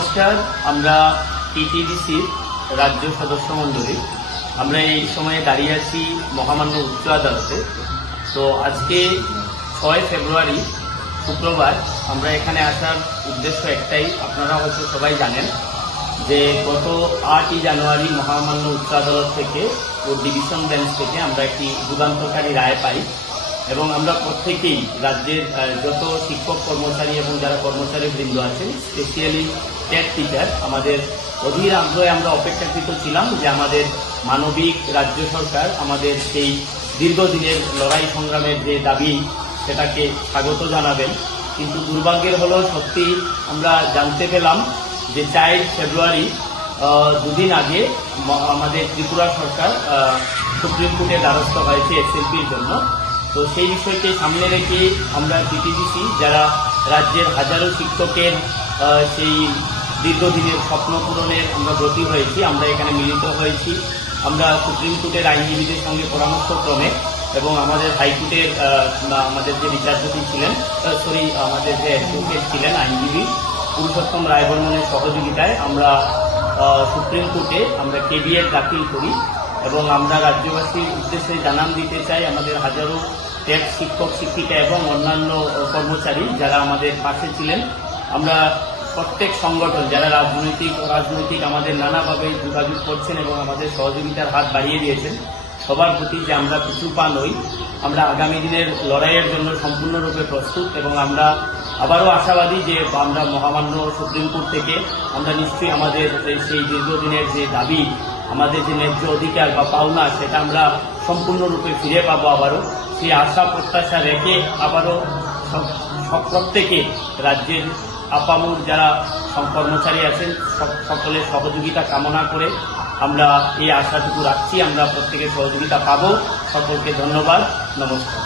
নমস্কার। আমরা টিটিডিসির রাজ্য সদস্য মণ্ডলী আমরা এই সময়ে দাঁড়িয়ে আছি মহামান্য উচ্চ আদালতে। তো আজকে 6 ফেব্রুয়ারি শুক্রবার আমরা এখানে আসার উদ্দেশ্য একটাই, আপনারা হয়তো সবাই জানেন যে গত 8ই জানুয়ারি মহামান্য উচ্চ আদালত থেকে ও ডিভিশন বেঞ্চ থেকে আমরা একটি যুগান্তকারী রায় পাই এবং আমরা প্রত্যেকেই রাজ্যের যত শিক্ষক কর্মচারী এবং যারা কর্মচারী বৃন্দ আছেন, স্পেশালি টেট টিচার, আমাদের অধীর আগ্রহে আমরা অপেক্ষাকৃত ছিলাম যে আমাদের মানবিক রাজ্য সরকার আমাদের সেই দীর্ঘদিনের লড়াই সংগ্রামের যে দাবি সেটাকে স্বাগত জানাবেন। কিন্তু দুর্ভাগ্যের হলো সত্যি আমরা জানতে পেলাম যে 4 ফেব্রুয়ারি দুদিন আগে আমাদের ত্রিপুরা সরকার সুপ্রিম কোর্টে দ্বারস্থ হয়েছে এসএলপির জন্য। তো সেই বিষয়কে সামনে রেখে আমরা টিটিডিসি যারা রাজ্যের হাজারো শিক্ষকের সেই দীর্ঘদিনের স্বপ্ন পূরণের আমরা ব্রতী হয়েছি, আমরা এখানে মিলিত হয়েছি। আমরা সুপ্রিম কোর্টের আইনজীবীদের সঙ্গে পরামর্শক্রমে এবং আমাদের হাইকোর্টের আমাদের যে বিচারপতি ছিলেন, আমাদের যে অ্যাডভোকেট ছিলেন আইনজীবী পুরুষোত্তম রায়বর্মনের সহযোগিতায় আমরা সুপ্রিম কোর্টে আমরা কেভিএট দাখিল করি এবং আমরা রাজ্যবাসীর উদ্দেশ্যে জানান দিতে চাই আমাদের হাজারো টেট শিক্ষক শিক্ষিকা এবং অন্যান্য কর্মচারী যারা আমাদের পাশে ছিলেন। আমরা প্রত্যেক সংগঠন যারা রাজনৈতিক আমাদের নানাভাবে যোগাযোগ করছেন এবং আমাদের সহযোগিতার হাত বাড়িয়ে দিয়েছেন, সবার প্রতি যে আমরা পিছু পা নই, আমরা আগামী দিনের লড়াইয়ের জন্য সম্পূর্ণরূপে প্রস্তুত এবং আমরা আবারও আশাবাদী যে আমরা মহামান্য সুপ্রিম কোর্ট থেকে আমরা নিশ্চয়ই আমাদের সেই দীর্ঘদিনের যে দাবি, আমাদের যে ন্যায্য অধিকার বা পাওনা, সেটা আমরা সম্পূর্ণরূপে ফিরে পাবো। আবারও সেই আশা প্রত্যাশা রেখে আবারও প্রত্যেকে রাজ্যের আপামর যারা কর্মচারী আছেন সকলের সহযোগিতা কামনা করে আমরা এই আশাটুকু রাখছি আমরা প্রত্যেকের সহযোগিতা পাবো। সকলকে ধন্যবাদ, নমস্কার।